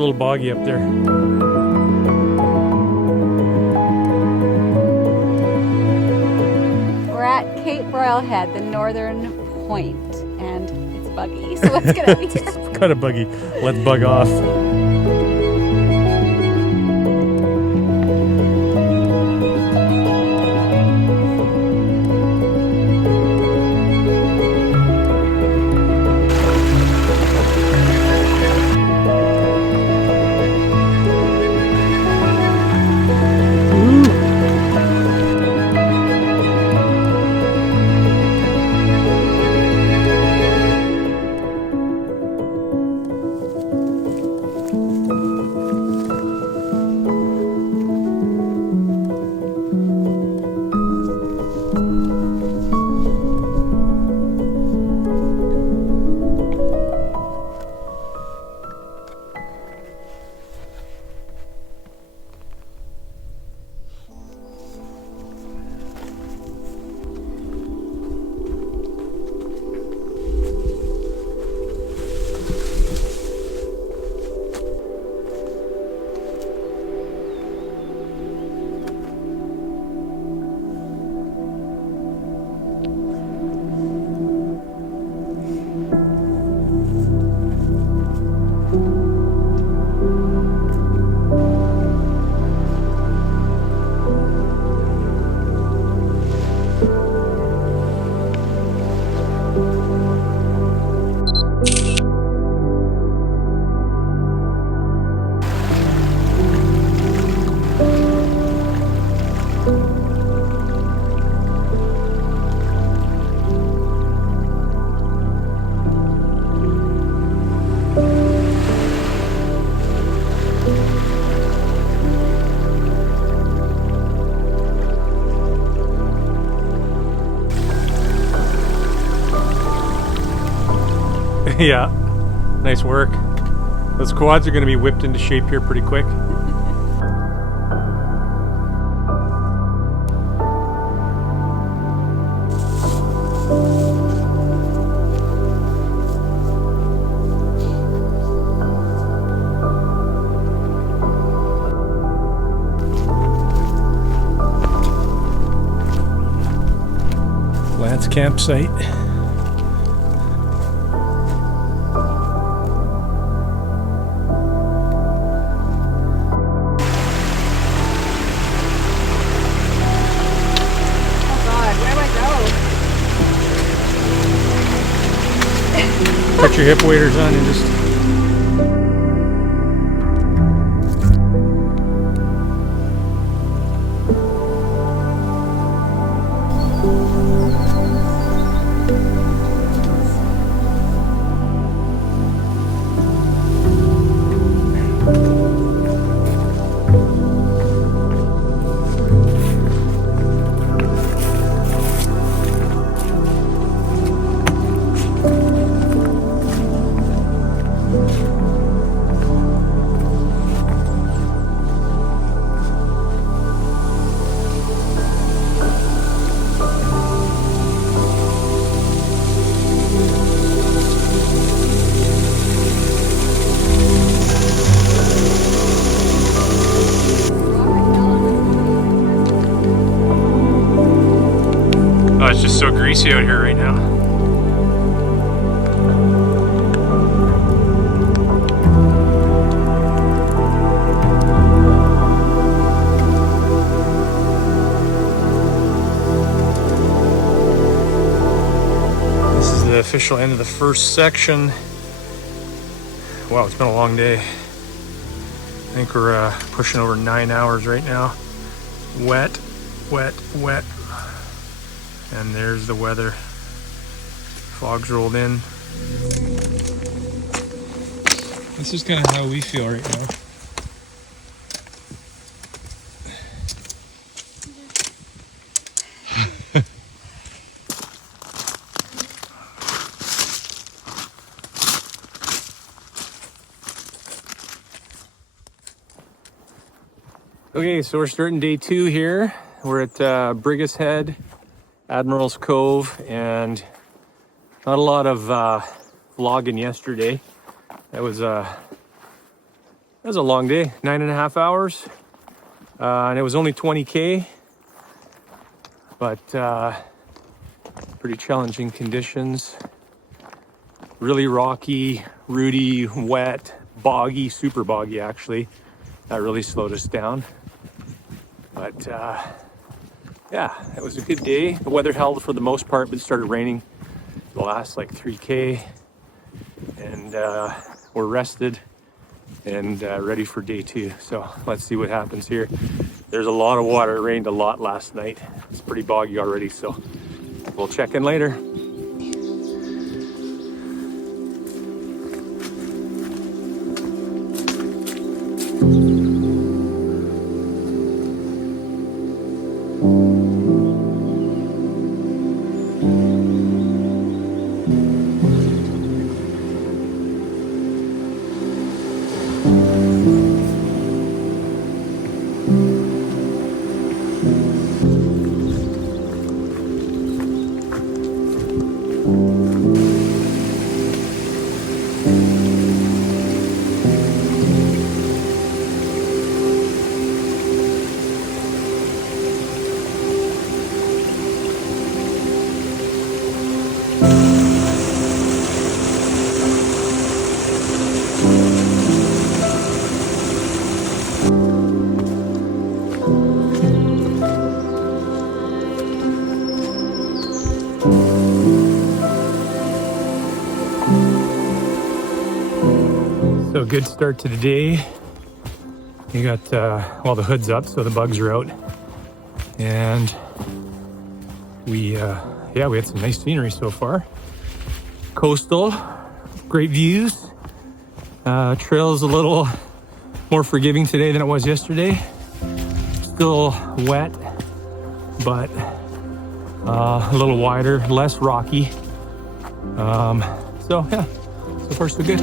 little boggy up there. We're at Cape Royal Head, the northern point, and it's buggy, so it's gonna be It's kind of buggy. Let's bug off. Yeah, nice work. Those quads are going to be whipped into shape here pretty quick. Lance campsite. Put your hip waders on and just... It's just so greasy out here right now. This is the official end of the first section. Wow, it's been a long day. I think we're pushing over 9 hours right now. Wet, wet, wet. And there's the weather. Fog's rolled in. This is kind of how we feel right now. Okay, so we're starting day 2 here. We're at Witless Head, Admiral's Cove, and not a lot of vlogging yesterday. That was That was a long day, 9.5 hours. And it was only 20K, but pretty challenging conditions. Really rocky, rooty, wet, boggy, super boggy actually. That really slowed us down. But yeah, it was a good day. The weather held for the most part, but it started raining the last like 3K. And we're rested and ready for day 2. So let's see what happens here. There's a lot of water. It rained a lot last night. It's pretty boggy already, so we'll check in later. So good start to the day. You got, well, the hood's up, so the bugs are out. And we had some nice scenery so far. Coastal, great views. Trail's a little more forgiving today than it was yesterday. Still wet, but a little wider, less rocky. So yeah, so far so good.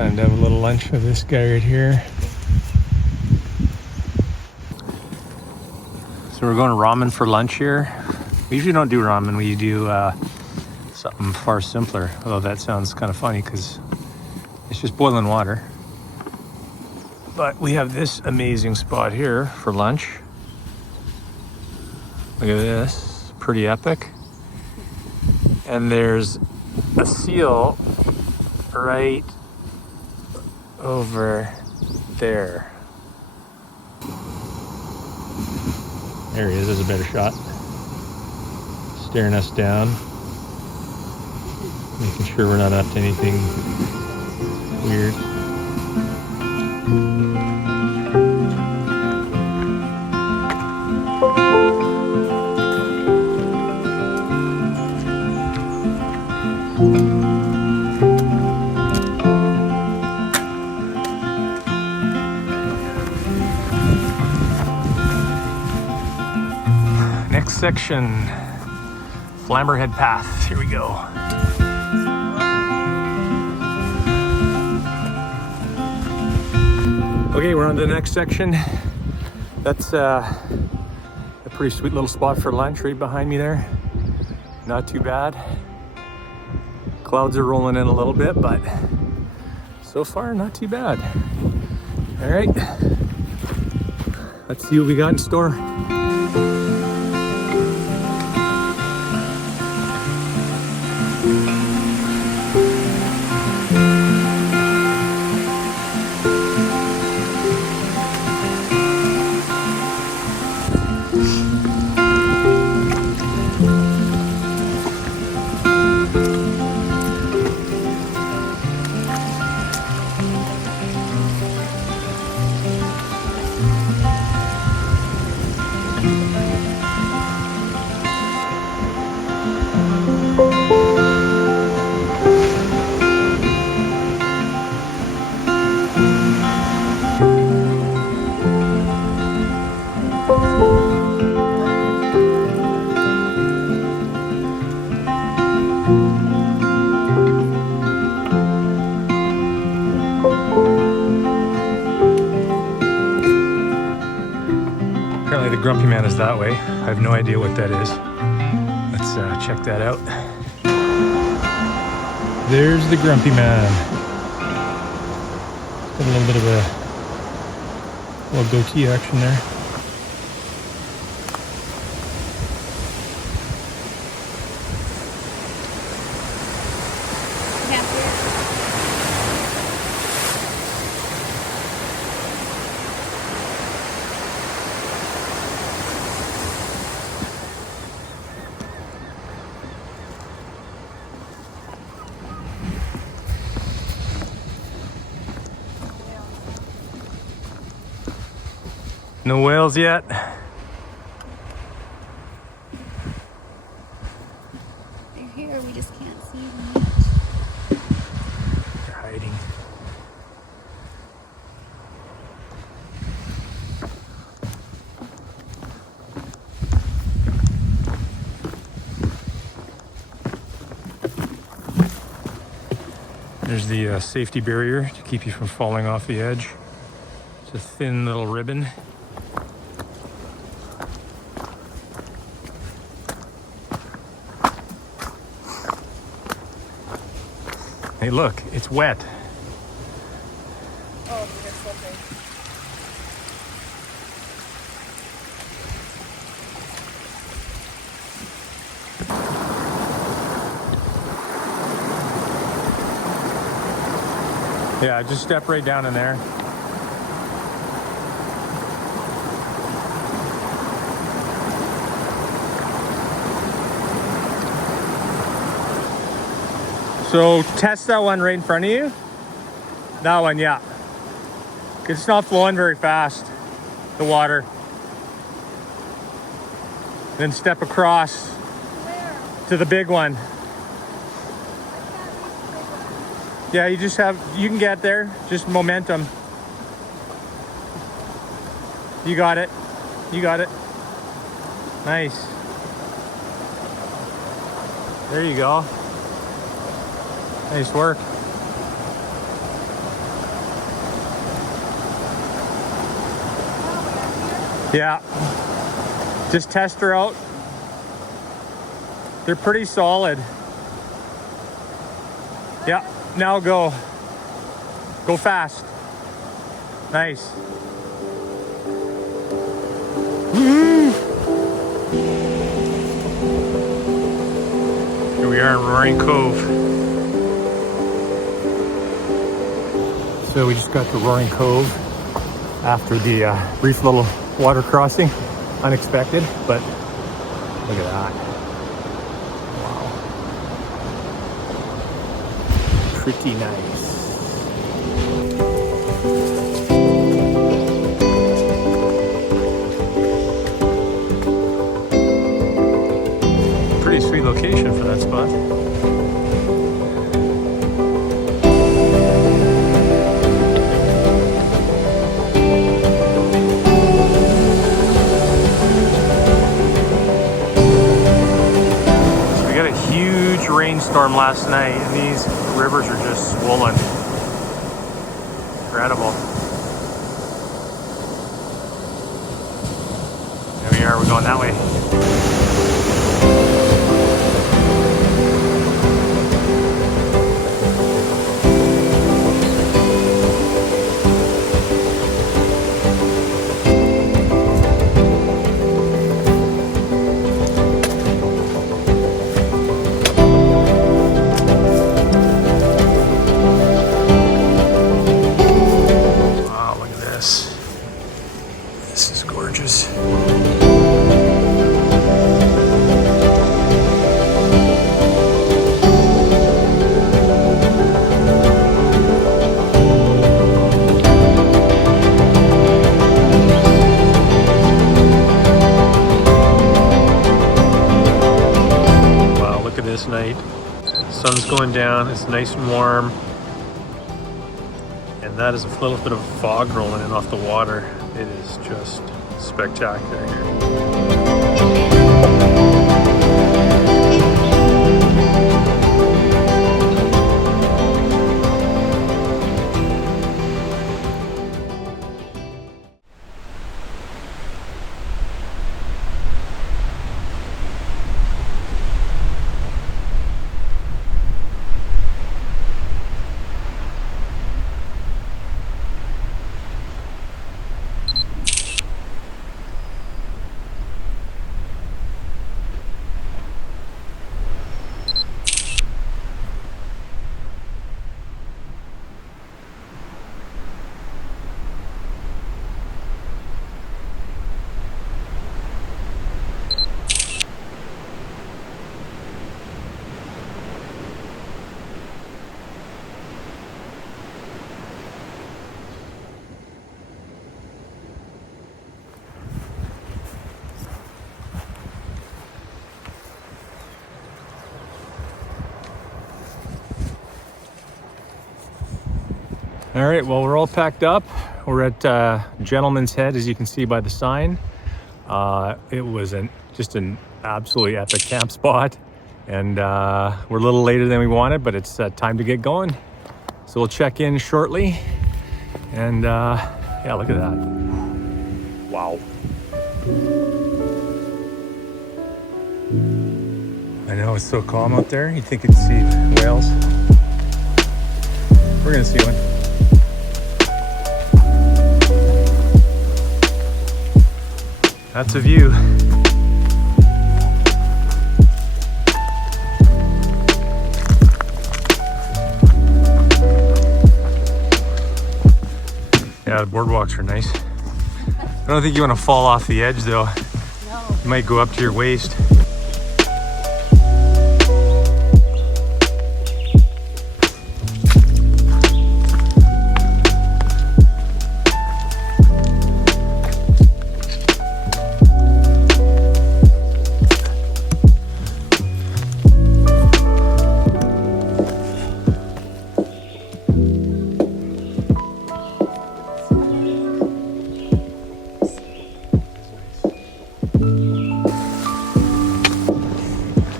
Time to have a little lunch with this guy right here. So we're going ramen for lunch here. We usually don't do ramen, we do something far simpler. Although that sounds kind of funny because it's just boiling water. But we have this amazing spot here for lunch. Look at this, pretty epic. And there's a seal right over there. There he is, there's a better shot. Staring us down. Making sure we're not up to anything weird. Next section, Flamber Head path. Here we go. Okay, we're on to the next section. That's a pretty sweet little spot for lunch right behind me there. Not too bad. Clouds are rolling in a little bit, but so far not too bad. All right, let's see what we got in store. Apparently the Grumpy Man is that way. I have no idea what that is. Let's check that out. There's the Grumpy Man. Got a little bit of a little goatee action there. No whales yet. They're here, we just can't see them yet. They're hiding. There's the safety barrier to keep you from falling off the edge. It's a thin little ribbon. Hey, look, it's wet. Oh, it's slippery. Yeah, just step right down in there. So test that one right in front of you. That one, yeah. It's not flowing very fast, the water. Then step across to the big one. Yeah, you can get there, just momentum. You got it. You got it. Nice. There you go. Nice work. Yeah, just test her out. They're pretty solid. Yeah, now go. Go fast. Nice. Here we are in Roaring Cove. So we just got to Roaring Cove after the brief little water crossing. Unexpected, but look at that. Wow. Pretty nice. Pretty sweet location for that spot. Rainstorm last night, and these rivers are just swollen. Incredible. There we are, we're going that way. This is gorgeous. Wow, look at this night. The sun's going down, it's nice and warm. And that is a little bit of fog rolling in off the water. It is just spectacular here. All right, well, we're all packed up. We're at Gentleman's Head, as you can see by the sign. It was just an absolutely epic camp spot, and we're a little later than we wanted, but it's time to get going. So we'll check in shortly, and yeah, look at that. Wow. I know, it's so calm out there. You'd think you'd see whales. We're gonna see one. That's a view. Yeah, the boardwalks are nice. I don't think you want to fall off the edge though. No. You might go up to your waist.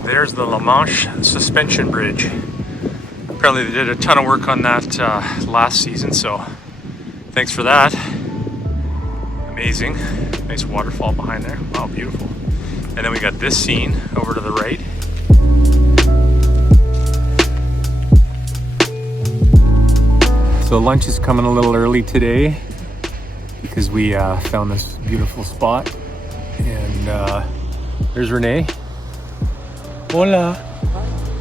There's the La Manche suspension bridge. Apparently they did a ton of work on that last season, so thanks for that. Amazing. Nice waterfall behind there. Wow, beautiful. And then we got this scene over to the right. So lunch is coming a little early today because we found this beautiful spot. And there's Renee. Hola.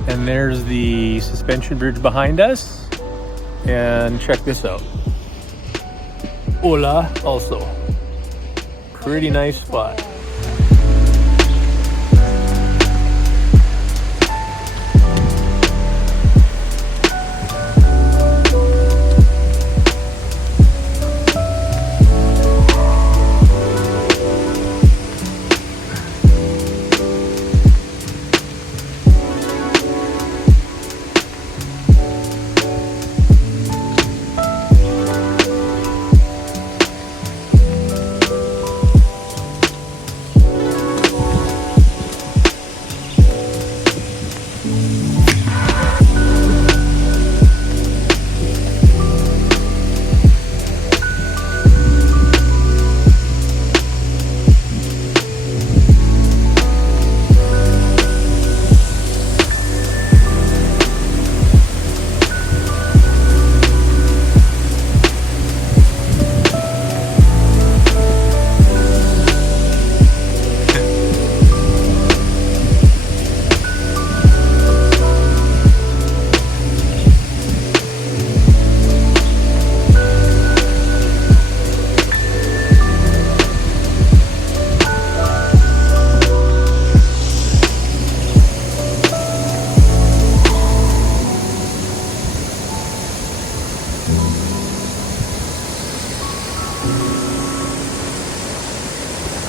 And there's the suspension bridge behind us. And check this out. Hola also. Pretty nice spot.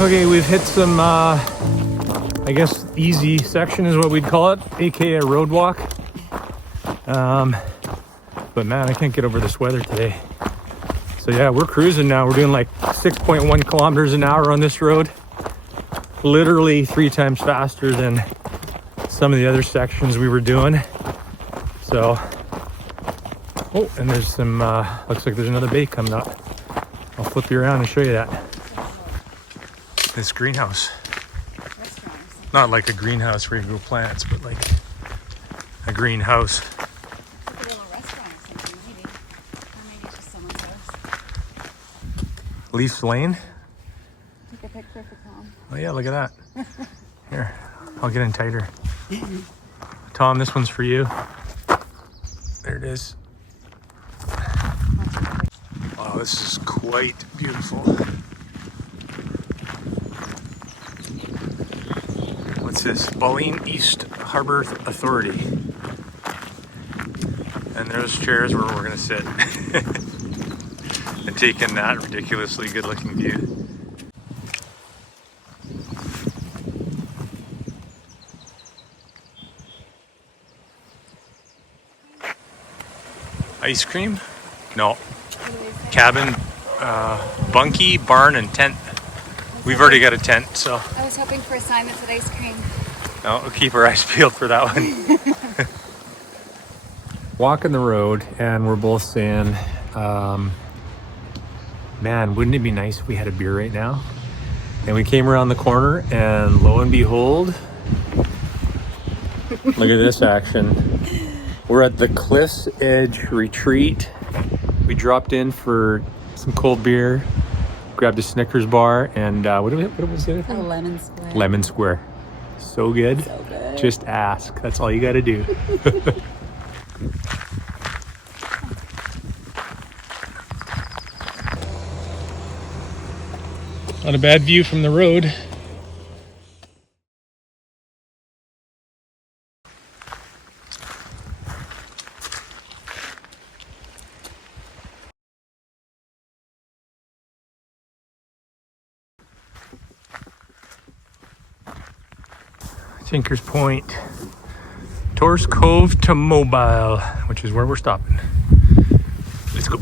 Okay, we've hit some, I guess, easy section is what we'd call it, aka a road walk. But man, I can't get over this weather today. So yeah, we're cruising now. We're doing like 6.1 kilometers an hour on this road. Literally 3 times faster than some of the other sections we were doing. So, oh, and there's some, looks like there's another bay coming up. I'll flip you around and show you that. This greenhouse. Not like a greenhouse where you grow plants, but like a greenhouse. Like a little restaurant or something, maybe. Or maybe it's just someone's house. Leaf Lane. Take a picture for Tom. Oh yeah, look at that. Here, I'll get in tighter. Tom, this one's for you. There it is. Wow, this is quite beautiful. What's this? Balleen East Harbor Authority. And there's chairs where we're gonna sit. And take in that ridiculously good looking view. Ice cream? No. Cabin, bunkie, barn, and tent. We've already got a tent, so. I was hoping for a sign that said ice cream. No, we'll keep our eyes peeled for that one. Walking the road, and we're both saying, man, wouldn't it be nice if we had a beer right now? And we came around the corner, and lo and behold, look at this action. We're at the Cliff's Edge Retreat. We dropped in for some cold beer, grabbed a Snickers bar, and what was it? A lemon square. Lemon Square. So good. So good. Just ask. That's all you got to do. Not a bad view from the road. Tinker's Point, Torres Cove to Mobile, which is where we're stopping. Let's go.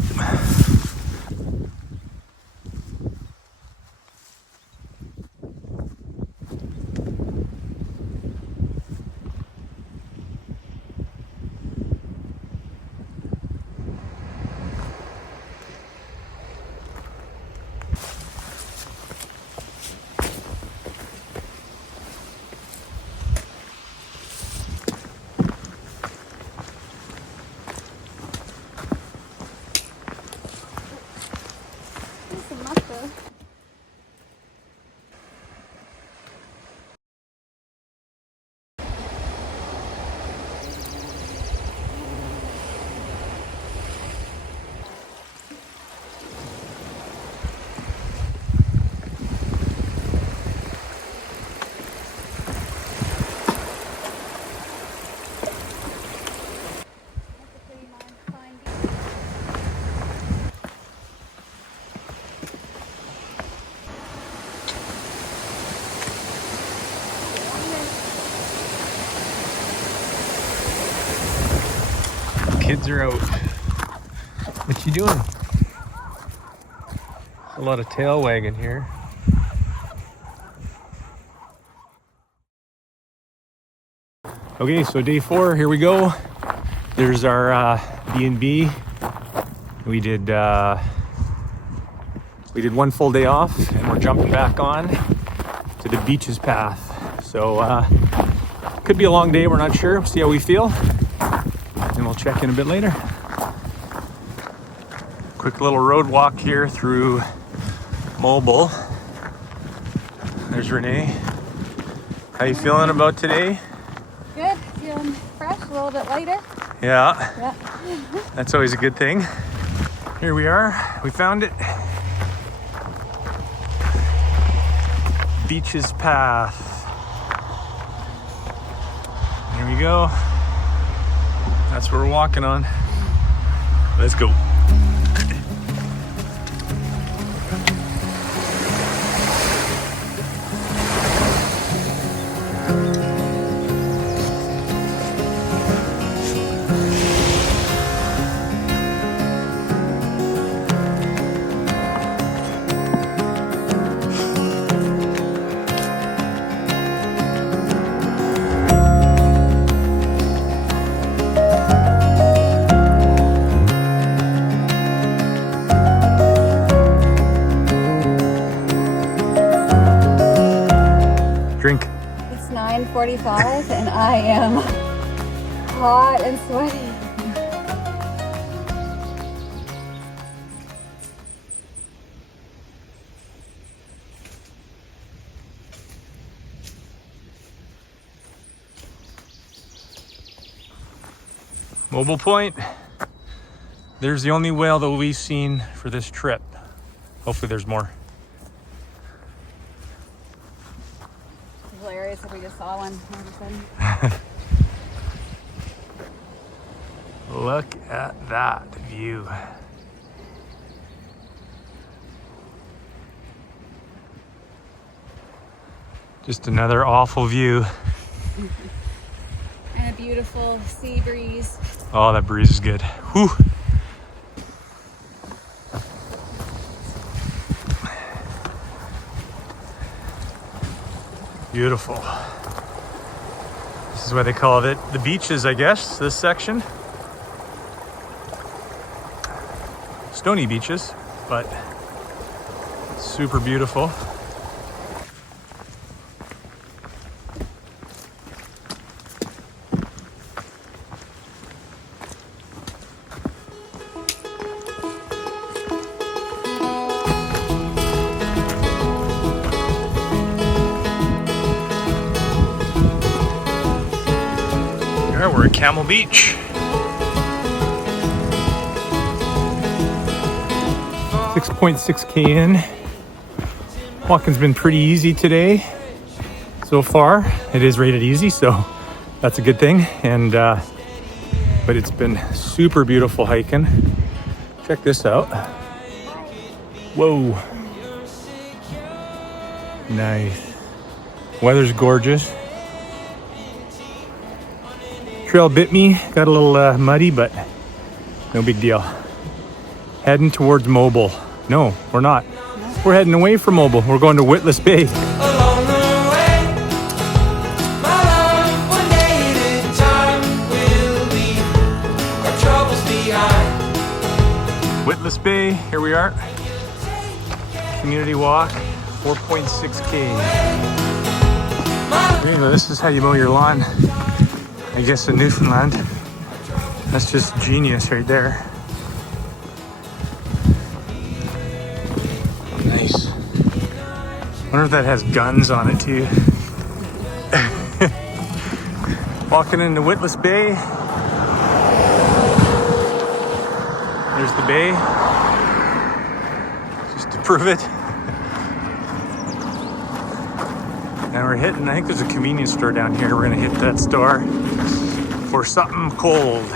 Kids are out. What you doing? A lot of tail wagging here. Okay, so day 4, here we go. There's our B&B. We did one full day off, and we're jumping back on to the beaches path. So could be a long day, we're not sure. We'll see how we feel, and we'll check in a bit later. Quick little road walk here through Mobile. There's Renee. How you feeling about today? Good, feeling fresh, a little bit lighter. Yeah, Yeah. that's always a good thing. Here we are, we found it. Beaches Path. Here we go. That's what we're walking on. Let's go. Drink. It's 9:45 and I am hot and sweaty. Mobile Point. There's the only whale that we've seen for this trip. Hopefully there's more. Hilarious if we just saw one all of a sudden. Look at that view. Just another awful view. And a beautiful sea breeze. Oh, that breeze is good. Whew. Beautiful. This is why they call it the beaches, I guess, this section. Stony beaches, but super beautiful. There, we're at Camel Beach. 6.6K in. Walking's been pretty easy today so far. It is rated easy, so that's a good thing. And but it's been super beautiful hiking. Check this out. Whoa. Nice. Weather's gorgeous. Trail bit me, got a little muddy, but no big deal. Heading towards Mobile. No, we're not. We're heading away from Mobile. We're going to Witless Bay. Along the way, my love, one day at a time, we'll leave our troubles behind. Witless Bay, here we are. Community walk, 4.6K. Anyway, this is how you mow your lawn, I guess, in Newfoundland. That's just genius right there. Nice. Wonder if that has guns on it too. Walking into Witless Bay. There's the bay. Just to prove it. And we're hitting, I think there's a convenience store down here. We're gonna hit that store for something cold.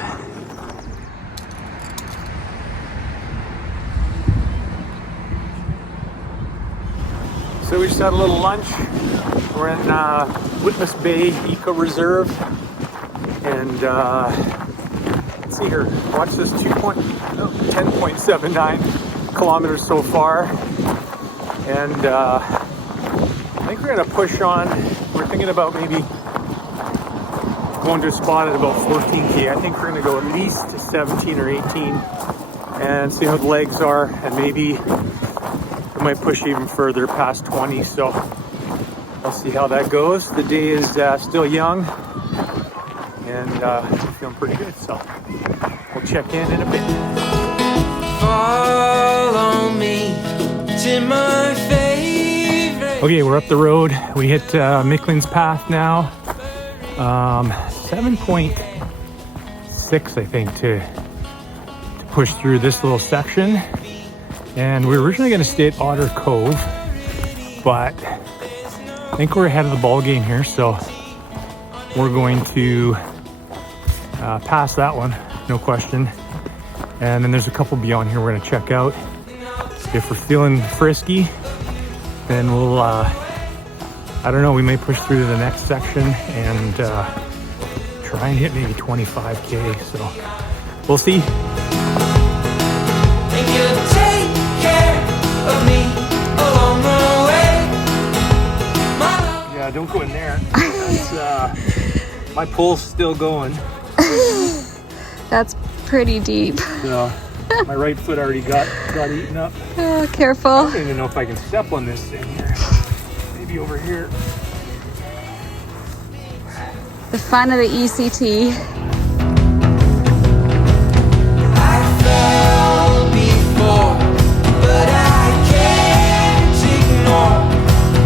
So we just had a little lunch. We're in Witless Bay Eco Reserve. And let's see here, watch this, 10.79 kilometers so far. And I think we're gonna push on. We're thinking about maybe going to a spot at about 14K. I think we're gonna go at least to 17 or 18 and see how the legs are, and maybe we might push even further past 20. So we'll see how that goes. The day is still young and feeling pretty good. So we'll check in a bit. Follow me to my favorite. Okay, we're up the road. We hit Micklin's Path now. 7.6, I think, to push through this little section. And we were originally going to stay at Otter Cove, but I think we're ahead of the ball game here, so we're going to pass that one, no question. And then there's a couple beyond here we're going to check out. If we're feeling frisky, then we'll, I don't know, we may push through to the next section and try and hit maybe 25K, so we'll see. And you take care of me along the way. My love. Yeah, don't go in there. That's, my pulse still going. That's pretty deep. So my right foot already got eaten up. Oh, I careful. don't even know if I can step on this thing here. Maybe over here. The fun of the ECT. I fell before, but I can't ignore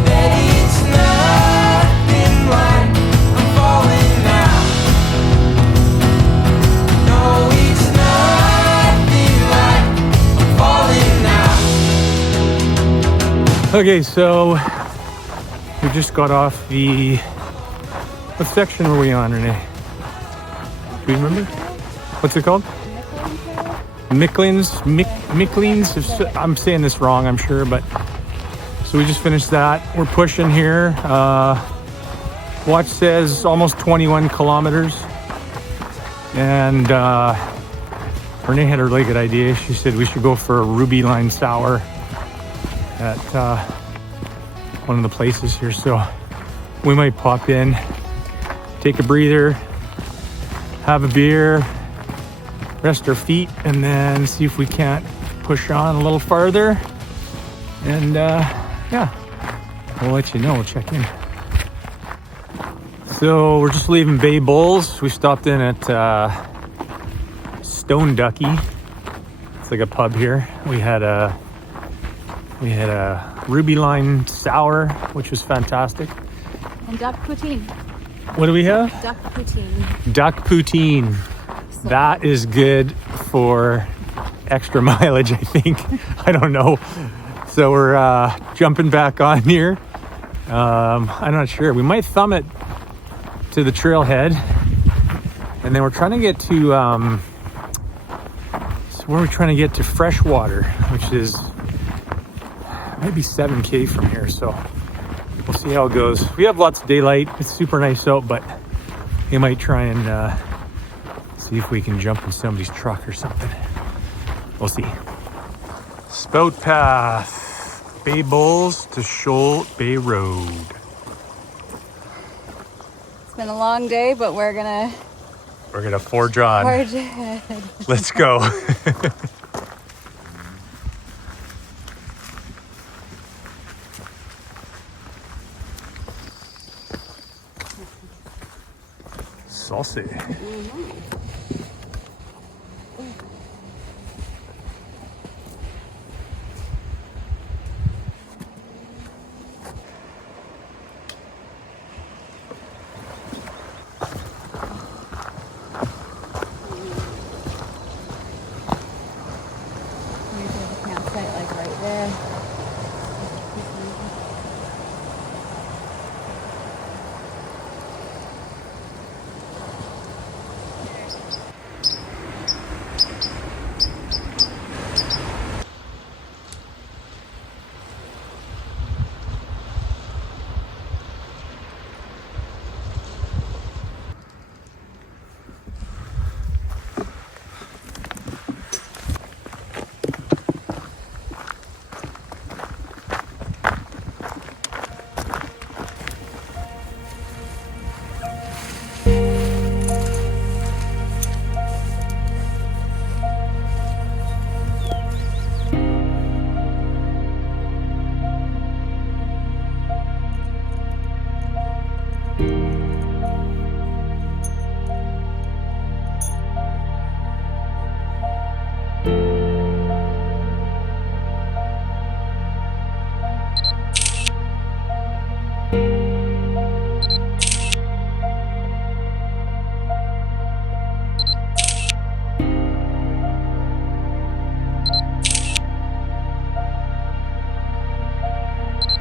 that it's nothing like I'm falling now. No, it's nothing like I'm falling now. Okay, so we just got off the, what section were we on, Renee? Do you remember? What's it called? Micklin's. I'm saying this wrong, I'm sure, but so we just finished that. We're pushing here. Watch says almost 21 kilometers. And Renee had a really good idea. She said we should go for a ruby line sour at one of the places here, so we might pop in, take a breather, have a beer, rest our feet, and then see if we can't push on a little farther. And yeah, we'll let you know. We'll check in. So we're just leaving Bay Bulls. We stopped in at Stone Ducky. It's like a pub here. We had a ruby line sour, which was fantastic. And duck poutine. What do we have? Duck poutine. Duck poutine. So, That is good for extra mileage, I think. I don't know. So we're jumping back on here. I'm not sure. We might thumb it to the trailhead. And then we're trying to get to, so where are we trying to get to? Freshwater, which is maybe 7K from here. So we'll see how it goes. We have lots of daylight. It's super nice out, but we might try and see if we can jump in somebody's truck or something. We'll see. Spout Path, Bay Bulls to Shoal Bay Road. it's been a long day, but we're gonna forge on. forge ahead. Let's go. Saucy.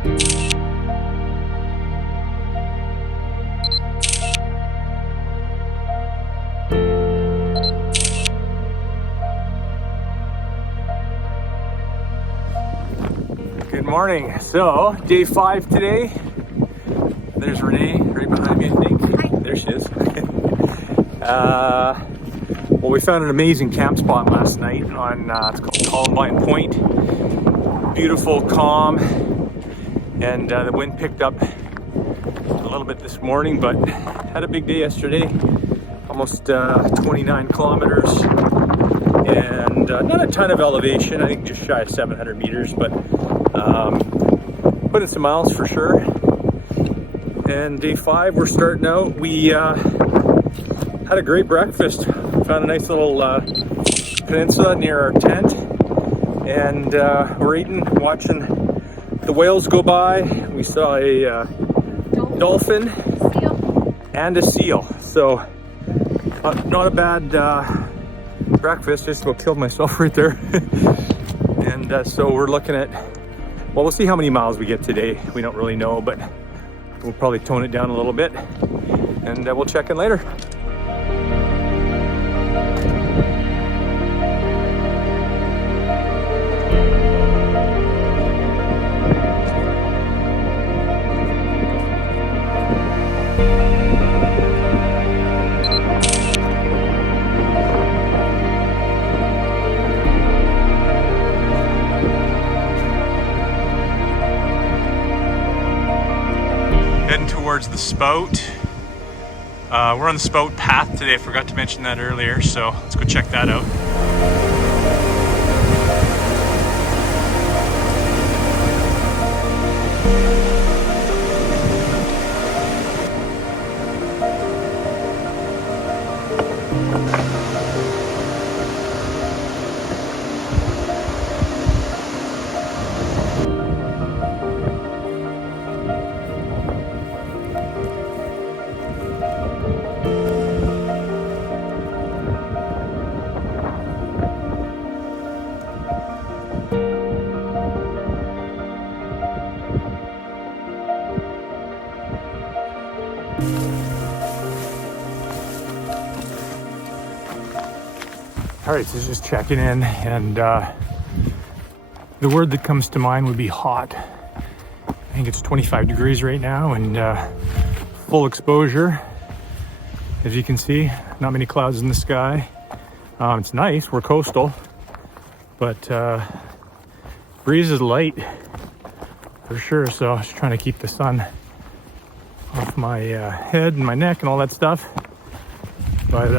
Good morning. So, day 5 today. There's Renee right behind me, I think. Hi. There she is. Well, we found an amazing camp spot last night on, it's called Columbine Point. Beautiful, calm, and the wind picked up a little bit this morning, but had a big day yesterday. Almost 29 kilometers, and not a ton of elevation. I think just shy of 700 meters, but put in some miles for sure. And day 5, we're starting out. We had a great breakfast. Found a nice little peninsula near our tent, and we're eating, watching the whales go by. We saw a dolphin and a seal. So not a bad breakfast. Just about killed myself right there. And so we're looking at, well, we'll see how many miles we get today. We don't really know, but we'll probably tone it down a little bit, and we'll check in later. Heading towards the spout. We're on the spout path today. I forgot to mention that earlier, so let's go check that out. All right, so just checking in, and the word that comes to mind would be hot. I think it's 25 degrees right now, and full exposure. As you can see, not many clouds in the sky. It's nice, we're coastal, but breeze is light for sure, so I was trying to keep the sun off my head and my neck and all that stuff. But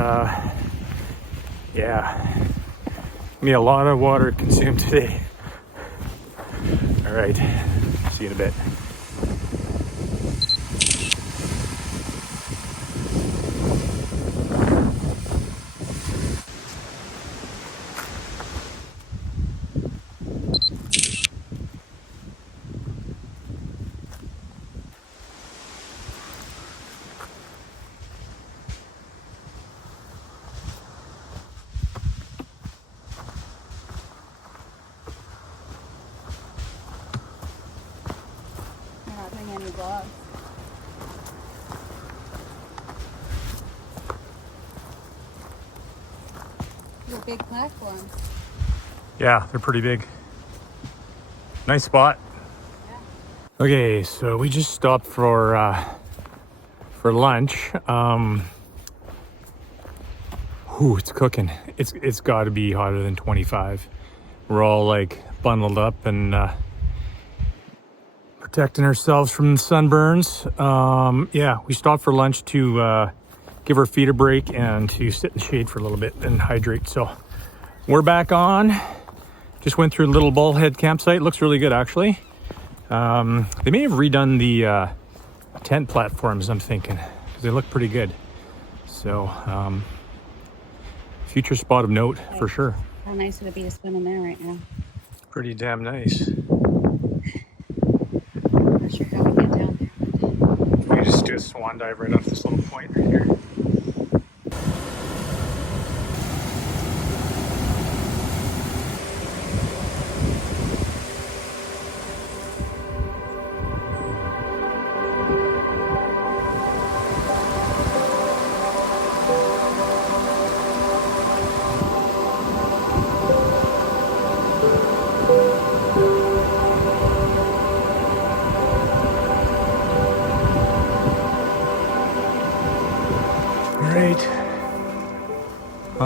yeah, me a lot of water consumed today. All right, see you in a bit. They're big platforms. Yeah, they're pretty big. Nice spot. Yeah. Okay, so we just stopped for lunch. It's cooking. It's got to be hotter than 25. We're all like bundled up and protecting ourselves from the sunburns. Yeah, we stopped for lunch to give our feet a break and to sit in the shade for a little bit and hydrate. So we're back on. Just went through a little Bullhead campsite. Looks really good, actually. They may have redone the tent platforms, I'm thinking, because they look pretty good. So future spot of note for sure. How nice would it be to swim in there right now? Pretty damn nice. Not sure how we get down there. We can just do a swan dive right off this little point right here.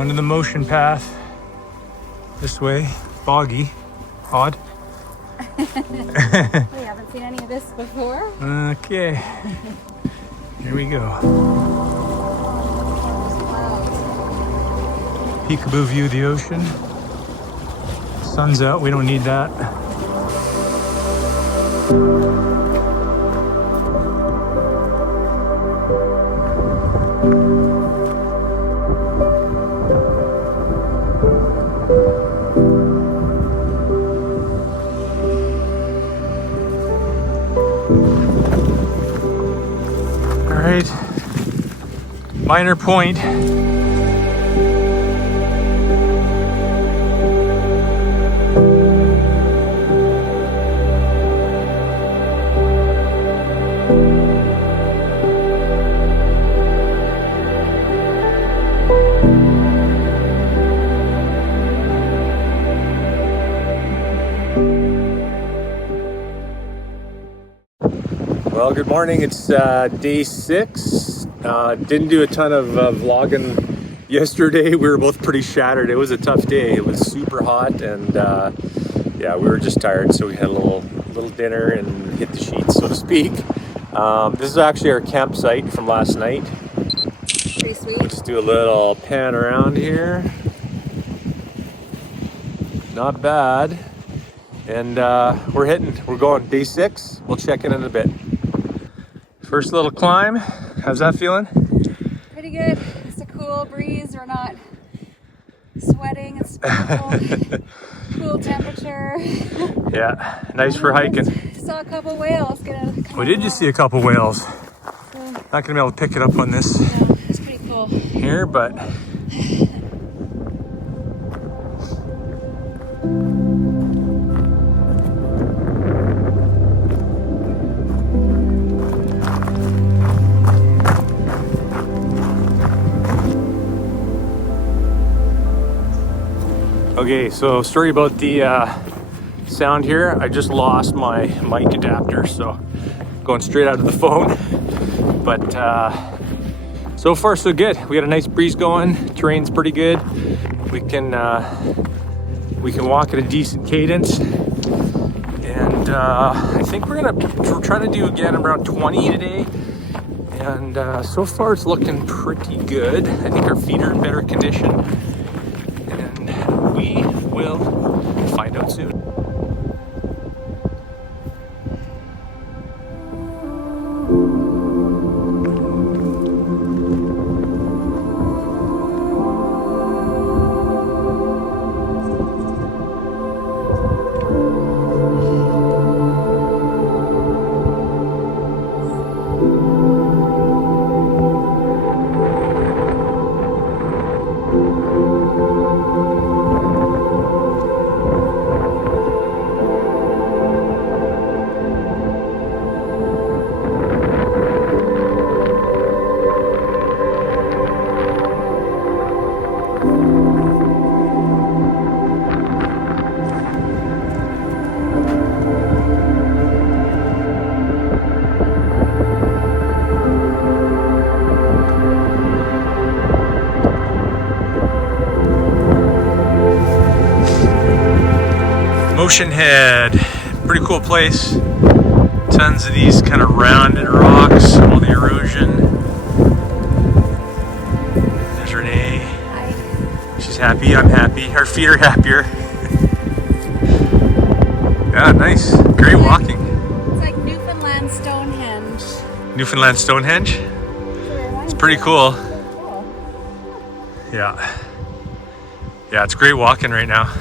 onto the motion path. This way, boggy, odd. We haven't seen any of this before. Okay, here we go. Peekaboo view of the ocean. Sun's out, we don't need that. All right, minor point. Well, good morning. It's day 6. Didn't do a ton of vlogging yesterday. We were both pretty shattered. It was a tough day. It was super hot, and yeah, we were just tired. So we had a little dinner and hit the sheets, so to speak. This is actually our campsite from last night. Pretty sweet. We'll just do a little pan around here. Not bad. And we're going day 6. We'll check in a bit. First little climb. How's that feeling? Pretty good. It's a cool breeze. We're not sweating. It's beautiful. Cool temperature. Yeah, nice for hiking. Saw a couple whales. We did just see a couple whales. So, Not gonna be able to pick it up on this yeah, it's pretty cool. here, but okay, so story about the sound here. I just lost my mic adapter, so going straight out of the phone. But so far so good. We got a nice breeze going. Terrain's pretty good. We can walk at a decent cadence, and I think we're trying to do again around 20 today. And so far it's looking pretty good. I think our feet are in better condition. We will find out soon. Ocean Head, pretty cool place. Tons of these kind of rounded rocks, all the erosion. There's Renee. Hi. She's happy, I'm happy. Our feet are happier. Yeah, nice. Great walking. It's like Newfoundland Stonehenge. Newfoundland Stonehenge? It's pretty cool. Yeah. Yeah, it's great walking right now.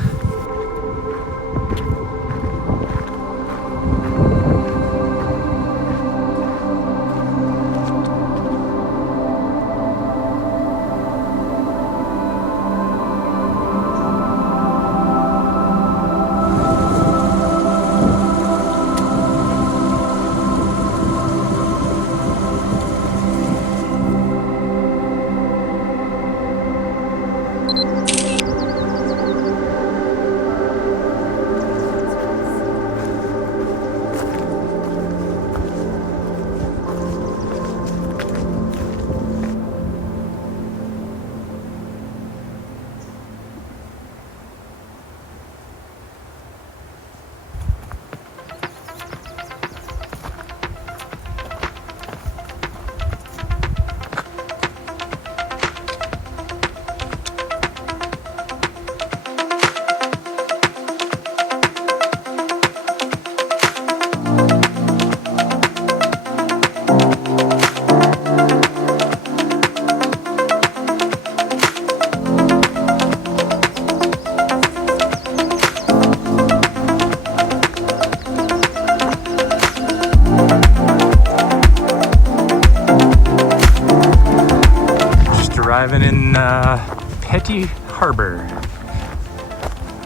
Petty Harbor.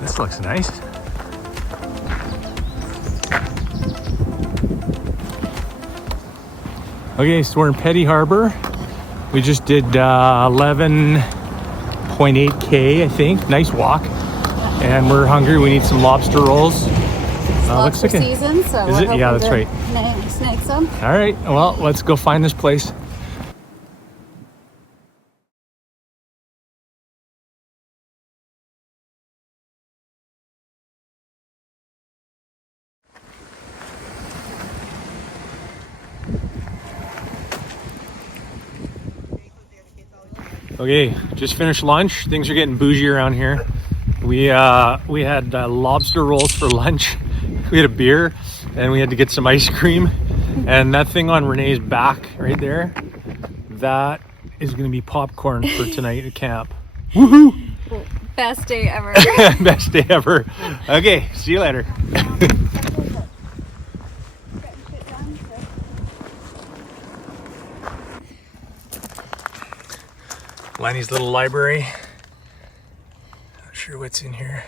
This looks nice. Okay, so we're in Petty Harbor. We just did 11.8K, I think. Nice walk. And we're hungry. We need some lobster rolls. Lobster season, so is it? Yeah, that's right. Snag some. All right, well, let's go find this place. Okay, just finished lunch. Things are getting bougie around here. We had lobster rolls for lunch. We had a beer, and we had to get some ice cream. And that thing on Renee's back right there, that is going to be popcorn for tonight at camp. Woohoo! Best day ever. Best day ever. Okay, see you later. Lanny's little library. Not sure what's in here.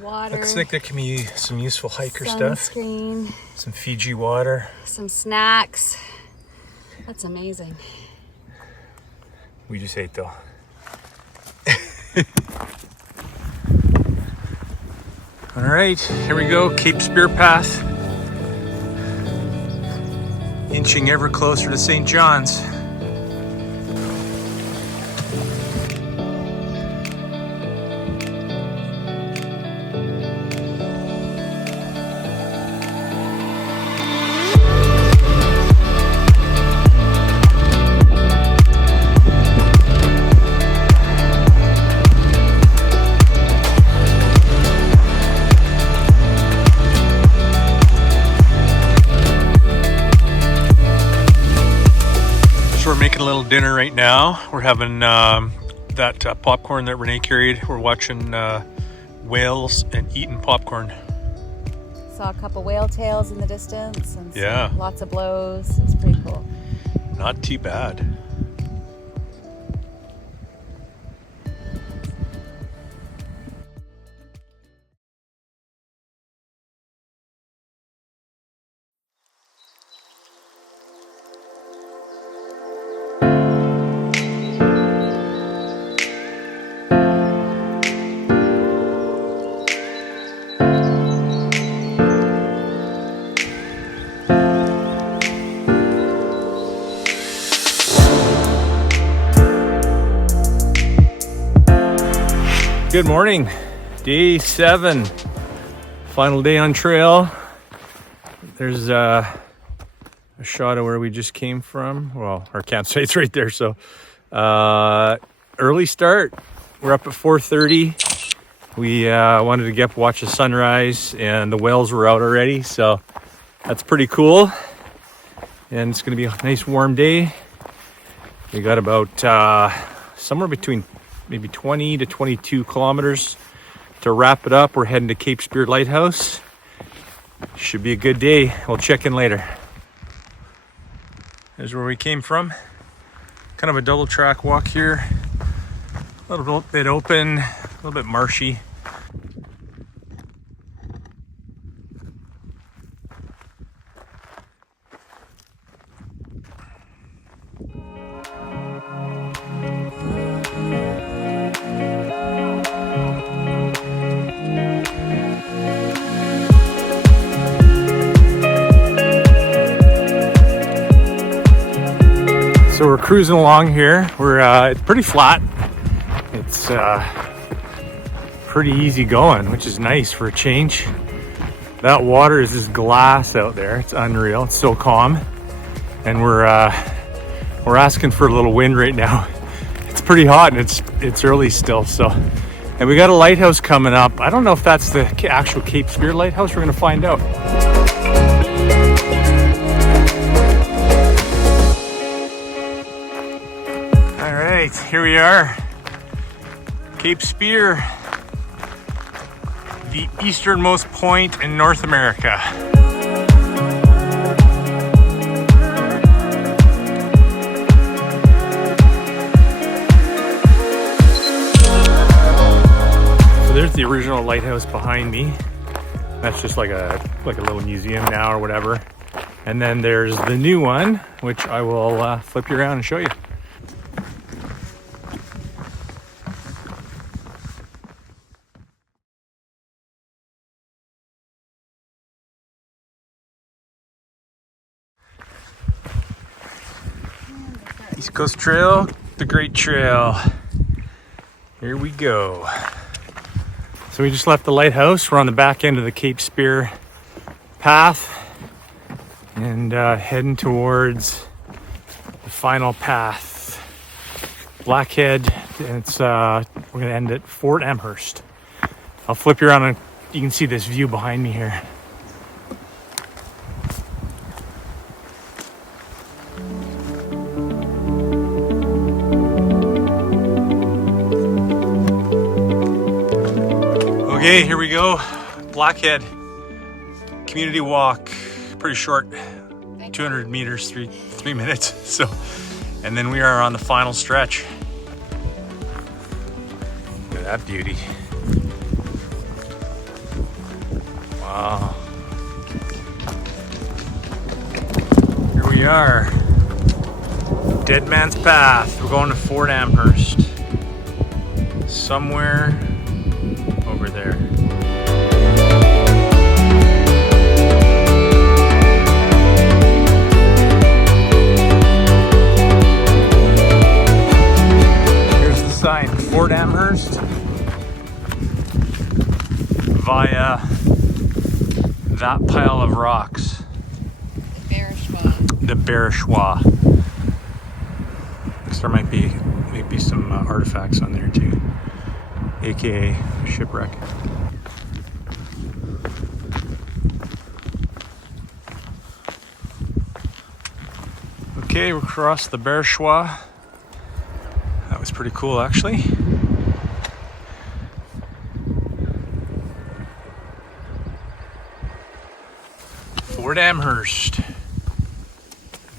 Water. Looks like there can be some useful hiker stuff. Sunscreen. Some Fiji water. Some snacks. That's amazing. We just ate though. All right, here we go. Cape Spear Path. Inching ever closer to St. John's. Dinner right now. We're having that popcorn that Renee carried. We're watching whales and eating popcorn. Saw a couple whale tails in the distance and yeah, lots of blows. It's pretty cool. Not too bad. Good morning, day 7, final day on trail. There's a shot of where we just came from. Well, our campsite's right there, so early start. We're up at 4:30. We wanted to get up, watch the sunrise, and the whales were out already, so that's pretty cool. And it's gonna be a nice warm day. We got about somewhere between maybe 20 to 22 kilometers to wrap it up. We're heading to Cape Spear Lighthouse. Should be a good day. We'll check in later. Here's where we came from. Kind of a double track walk here. A little bit open, a little bit marshy. So we're cruising along here. It's pretty flat. It's pretty easy going, which is nice for a change. That water is just glass out there. It's unreal. It's so calm. And we're asking for a little wind right now. It's pretty hot and it's early still. So, and we got a lighthouse coming up. I don't know if that's the actual Cape Spear Lighthouse. We're gonna find out. Here we are, Cape Spear, the easternmost point in North America. the original lighthouse behind me. That's just like a little museum now or whatever. And then there's the new one, which I will flip you around and show you. East Coast Trail, the Great Trail. Here we go. So we just left the lighthouse. We're on the back end of the Cape Spear path and heading towards the final path, Blackhead. And it's we're gonna end at Fort Amherst. I'll flip you around and you can see this view behind me here. Okay, here we go. Blackhead community walk, pretty short, 200 meters, three minutes. So, and then we are on the final stretch. Look at that beauty. Wow. Here we are. Dead Man's Path. We're going to Fort Amherst. Somewhere over there. Here's the sign, Fort Amherst via that pile of rocks. The Barishwa. There might be some artifacts on there too, aka shipwreck. Okay, we crossed the Barishwa. That was pretty cool, actually. Fort Amherst.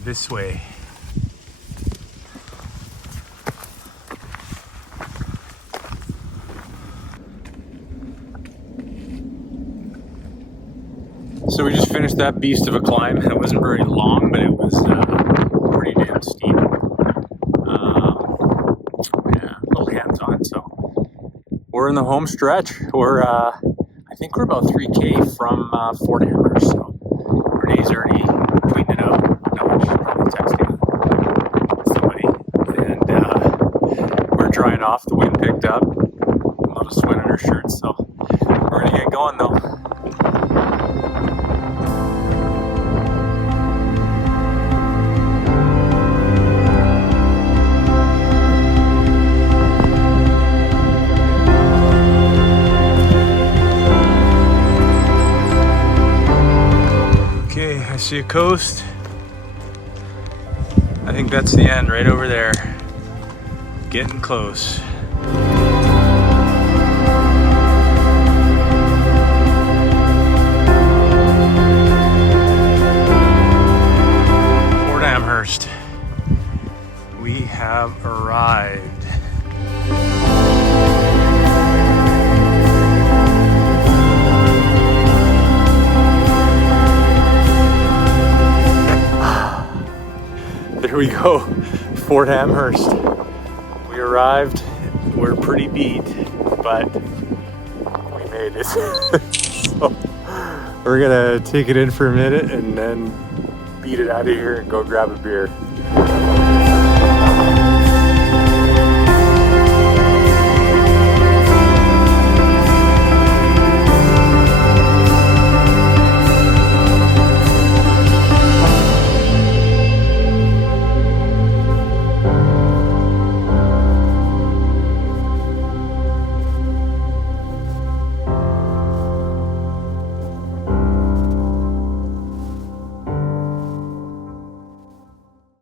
This way. So we just finished that beast of a climb. It wasn't very long, but it was pretty damn steep. Yeah, a little hands-on. So we're in the home stretch. I think we're about 3K from Fort Amherst. So Renee's already tweeting it out. No, she's probably texting somebody. And we're drying off. The wind picked up. A lot of sweat in our shirts. So we're gonna get going though. I see a coast. I think that's the end right over there. Getting close. Fort Amherst. We have arrived. There we go, Fort Amherst. We arrived. We're pretty beat, but we made it. So we're gonna take it in for a minute and then beat it out of here and go grab a beer.